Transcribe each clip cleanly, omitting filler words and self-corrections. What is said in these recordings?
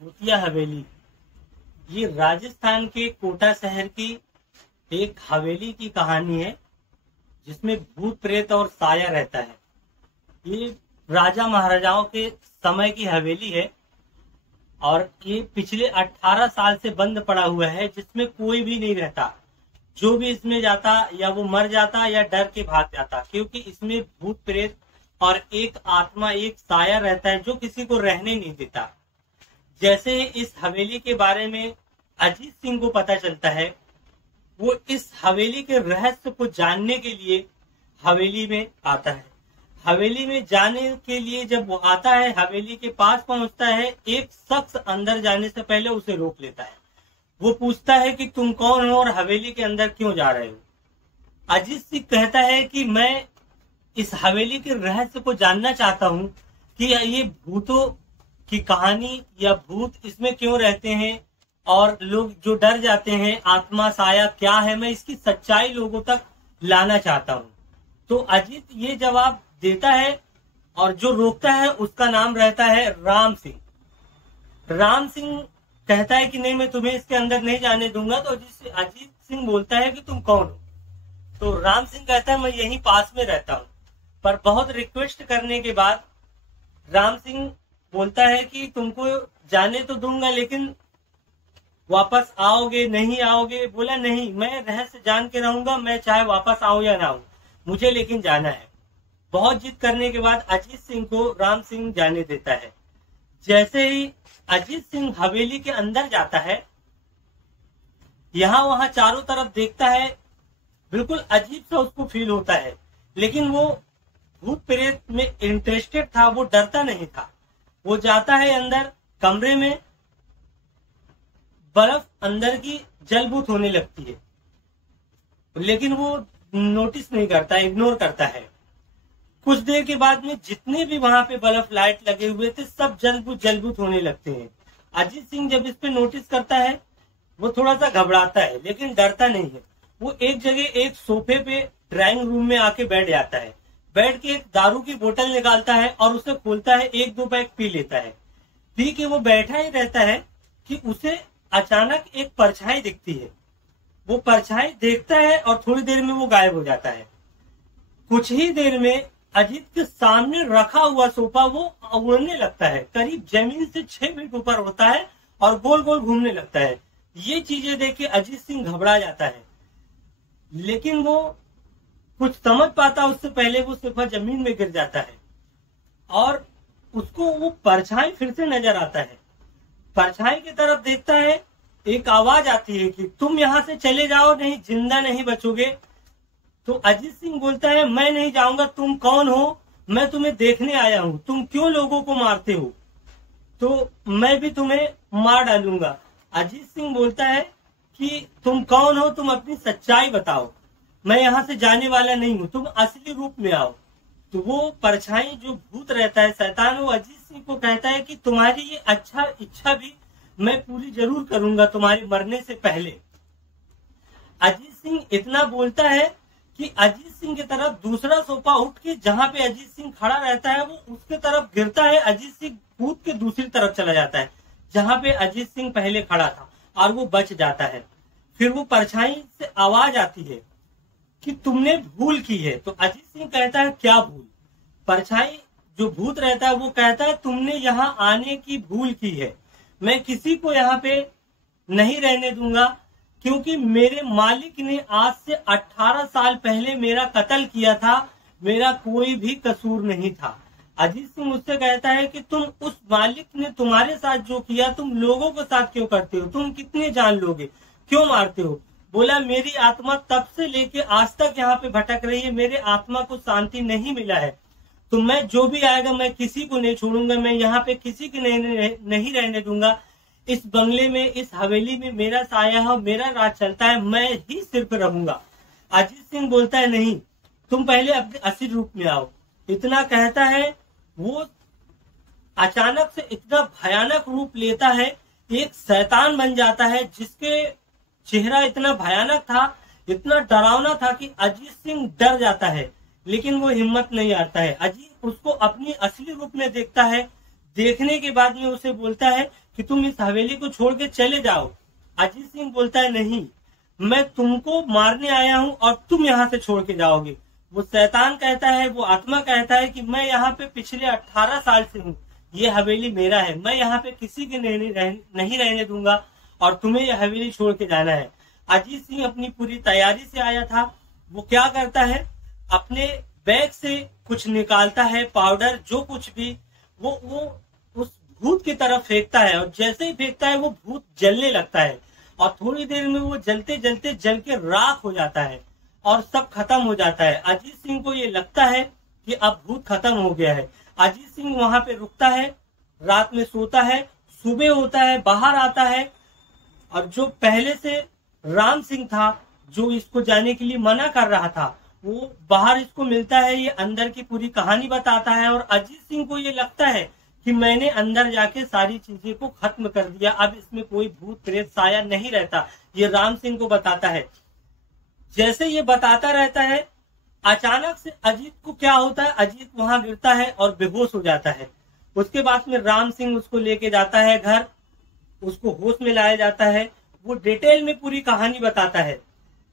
भूतिया हवेली। ये राजस्थान के कोटा शहर की एक हवेली की कहानी है जिसमें भूत प्रेत और साया रहता है। ये राजा महाराजाओं के समय की हवेली है और ये पिछले 18 साल से बंद पड़ा हुआ है, जिसमें कोई भी नहीं रहता। जो भी इसमें जाता या वो मर जाता या डर के भाग जाता, क्योंकि इसमें भूत प्रेत और एक आत्मा, एक साया रहता है जो किसी को रहने नहीं देता। जैसे इस हवेली के बारे में अजीत सिंह को पता चलता है, वो इस हवेली के रहस्य को जानने के लिए हवेली में आता है। हवेली में जाने के लिए जब वो आता है, हवेली के पास पहुंचता है, एक शख्स अंदर जाने से पहले उसे रोक लेता है। वो पूछता है कि तुम कौन हो और हवेली के अंदर क्यों जा रहे हो। अजीत सिंह कहता है कि मैं इस हवेली के रहस्य को जानना चाहता हूँ कि ये भूतों की कहानी या भूत इसमें क्यों रहते हैं और लोग जो डर जाते हैं, आत्मा साया क्या है, मैं इसकी सच्चाई लोगों तक लाना चाहता हूँ। तो अजीत ये जवाब देता है और जो रोकता है उसका नाम रहता है राम सिंह। राम सिंह कहता है कि नहीं, मैं तुम्हें इसके अंदर नहीं जाने दूंगा। तो अजीत सिंह बोलता है कि तुम कौन हो। तो राम सिंह कहता है मैं यहीं पास में रहता हूँ। पर बहुत रिक्वेस्ट करने के बाद राम सिंह बोलता है कि तुमको जाने तो दूंगा, लेकिन वापस आओगे नहीं आओगे। बोला नहीं, मैं रहस्य जान के रहूंगा, मैं चाहे वापस आऊं या ना आऊं, मुझे लेकिन जाना है। बहुत जिद करने के बाद अजीत सिंह को राम सिंह जाने देता है। जैसे ही अजीत सिंह हवेली के अंदर जाता है, यहां वहां चारों तरफ देखता है, बिल्कुल अजीब सा उसको फील होता है। लेकिन वो भूत प्रेत में इंटरेस्टेड था, वो डरता नहीं था। वो जाता है अंदर कमरे में, बर्फ अंदर की जलभूत होने लगती है, लेकिन वो नोटिस नहीं करता, इग्नोर करता है। कुछ देर के बाद में जितने भी वहां पे बल्ब लाइट लगे हुए थे सब जलभूत होने लगते हैं। अजीत सिंह जब इस पे नोटिस करता है, वो थोड़ा सा घबराता है लेकिन डरता नहीं है। वो एक जगह एक सोफे पे ड्राइंग रूम में आके बैठ जाता है। बैठ के एक दारू की बोतल निकालता है और उसे खोलता है, एक दो पैक पी लेता है। पी के वो बैठा ही रहता है कि उसे अचानक एक परछाई दिखती है। वो परछाई देखता है और थोड़ी देर में वो गायब हो जाता है। कुछ ही देर में अजीत के सामने रखा हुआ सोफा वो उड़ने लगता है, करीब जमीन से 6 फीट ऊपर होता है और गोल गोल घूमने लगता है। ये चीजें देख के अजीत सिंह घबरा जाता है, लेकिन वो कुछ समझ पाता उससे पहले वो सोफा जमीन में गिर जाता है और उसको वो परछाई फिर से नजर आता है। परछाई की तरफ देखता है, एक आवाज आती है कि तुम यहाँ से चले जाओ, नहीं जिंदा नहीं बचोगे। तो अजीत सिंह बोलता है मैं नहीं जाऊंगा, तुम कौन हो, मैं तुम्हें देखने आया हूँ, तुम क्यों लोगों को मारते हो, तो मैं भी तुम्हें मार डालूंगा। अजीत सिंह बोलता है कि तुम कौन हो, तुम अपनी सच्चाई बताओ, मैं यहाँ से जाने वाला नहीं हूँ, तुम असली रूप में आओ। तो वो परछाई जो भूत रहता है, शैतान, वो अजीत सिंह को कहता है कि तुम्हारी ये अच्छा इच्छा भी मैं पूरी जरूर करूंगा तुम्हारे मरने से पहले। अजीत सिंह इतना बोलता है कि अजीत सिंह की तरफ दूसरा सोफा उठ के जहां पे अजीत सिंह खड़ा रहता है वो उसके तरफ गिरता है। अजीत सिंह कूद के दूसरी तरफ चला जाता है जहां पे अजीत सिंह पहले खड़ा था और वो बच जाता है। फिर वो परछाई से आवाज आती है कि तुमने भूल की है। तो अजीत सिंह कहता है क्या भूल। परछाई जो भूत रहता है वो कहता है तुमने यहाँ आने की भूल की है, मैं किसी को यहाँ पे नहीं रहने दूंगा, क्योंकि मेरे मालिक ने आज से 18 साल पहले मेरा कत्ल किया था, मेरा कोई भी कसूर नहीं था। अजीत सिंह मुझसे कहता है कि तुम उस मालिक ने तुम्हारे साथ जो किया तुम लोगों के साथ क्यों करते हो, तुम कितने जान लोगे, क्यों मारते हो। बोला मेरी आत्मा तब से लेके आज तक यहाँ पे भटक रही है, मेरे आत्मा को शांति नहीं मिला है, तो मैं जो भी आएगा मैं किसी को नहीं छोड़ूंगा, मैं यहाँ पे किसी की नहीं रहने दूंगा। इस बंगले में, इस हवेली में मेरा साया है, मेरा राज चलता है, मैं ही सिर्फ रहूंगा। अजीत सिंह बोलता है नहीं, तुम पहले अपने असली रूप में आओ। इतना कहता है, वो अचानक से इतना भयानक रूप लेता है, एक शैतान बन जाता है जिसके चेहरा इतना भयानक था, इतना डरावना था कि अजीत सिंह डर जाता है, लेकिन वो हिम्मत नहीं आता है। अजीत उसको अपनी असली रूप में देखता है। देखने के बाद में उसे बोलता है कि तुम इस हवेली को छोड़ के चले जाओ। अजीत सिंह बोलता है नहीं, मैं तुमको मारने आया हूं और तुम यहाँ से छोड़ के जाओगे। वो शैतान कहता है, वो आत्मा कहता है कि मैं यहाँ पे पिछले 18 साल से हूँ, ये हवेली मेरा है, मैं यहाँ पे किसी के नहीं रहने दूंगा और तुम्हें ये हवेली छोड़ के जाना है। अजीत सिंह अपनी पूरी तैयारी से आया था। वो क्या करता है, अपने बैग से कुछ निकालता है, पाउडर जो कुछ भी, वो उस भूत की तरफ फेंकता है और जैसे ही फेंकता है वो भूत जलने लगता है और थोड़ी देर में वो जलते जलते जल के राख हो जाता है और सब खत्म हो जाता है। अजीत सिंह को ये लगता है कि अब भूत खत्म हो गया है। अजीत सिंह वहां पे रुकता है, रात में सोता है, सुबह होता है, बाहर आता है और जो पहले से राम सिंह था जो इसको जाने के लिए मना कर रहा था, वो बाहर इसको मिलता है, ये अंदर की पूरी कहानी बताता है और अजीत सिंह को ये लगता है कि मैंने अंदर जाके सारी चीजें को खत्म कर दिया, अब इसमें कोई भूत प्रेत साया नहीं रहता। ये राम सिंह को बताता है। जैसे ये बताता रहता है, अचानक से अजीत को क्या होता है, अजीत वहां गिरता है और बेहोश हो जाता है। उसके बाद में राम सिंह उसको लेके जाता है घर, उसको होश में लाया जाता है। वो डिटेल में पूरी कहानी बताता है,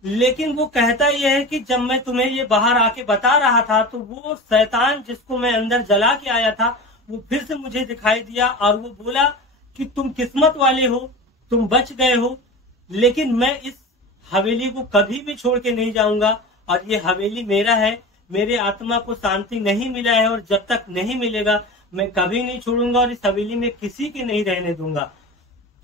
लेकिन वो कहता यह है कि जब मैं तुम्हें ये बाहर आके बता रहा था तो वो शैतान जिसको मैं अंदर जला के आया था वो फिर से मुझे दिखाई दिया और वो बोला कि तुम किस्मत वाले हो, तुम बच गए हो, लेकिन मैं इस हवेली को कभी भी छोड़ के नहीं जाऊंगा और ये हवेली मेरा है। मेरे आत्मा को शांति नहीं मिला है और जब तक नहीं मिलेगा मैं कभी नहीं छोड़ूंगा और इस हवेली में किसी के नहीं रहने दूंगा।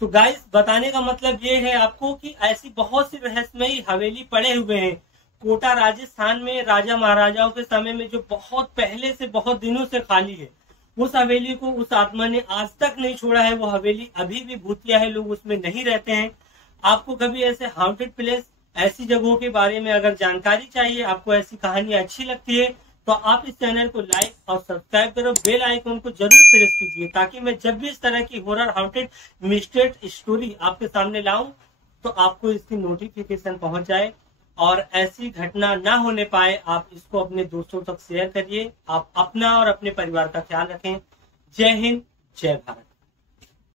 तो गाइस, बताने का मतलब ये है आपको कि ऐसी बहुत सी रहस्यमयी हवेली पड़े हुए हैं कोटा राजस्थान में, राजा महाराजाओं के समय में, जो बहुत पहले से बहुत दिनों से खाली है। उस हवेली को उस आत्मा ने आज तक नहीं छोड़ा है। वो हवेली अभी भी भूतिया है, लोग उसमें नहीं रहते हैं। आपको कभी ऐसे हाउंटेड प्लेस, ऐसी जगहों के बारे में अगर जानकारी चाहिए, आपको ऐसी कहानी अच्छी लगती है, तो आप इस चैनल को लाइक और सब्सक्राइब करो, बेल आइकन को जरूर प्रेस कीजिए ताकि मैं जब भी इस तरह की हॉरर हाउंटेड मिस्ट्री स्टोरी आपके सामने लाऊं तो आपको इसकी नोटिफिकेशन पहुंच जाए और ऐसी घटना ना होने पाए। आप इसको अपने दोस्तों तक शेयर करिए। आप अपना और अपने परिवार का ख्याल रखें। जय हिंद, जय भारत।